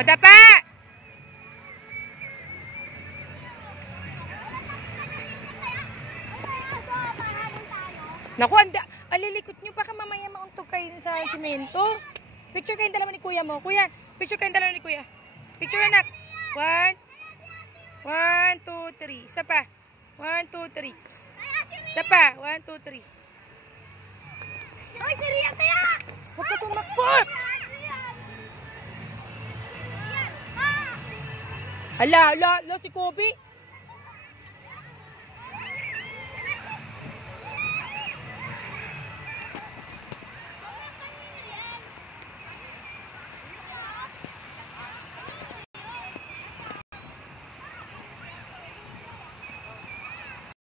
Madapa! Naku, alilikot nyo. Baka mamaya mauntog kayo sa simento. Picture kayong dalawa ni kuya mo. Kuya, picture kayong dalawa ni kuya. Picture anak. 1, 2, 3. Isa pa. 1, 2, 3. Isa pa. 1, 2, 3. Hoy, si Rian kaya! Huwag ka tumakot! Hala, si Kobe.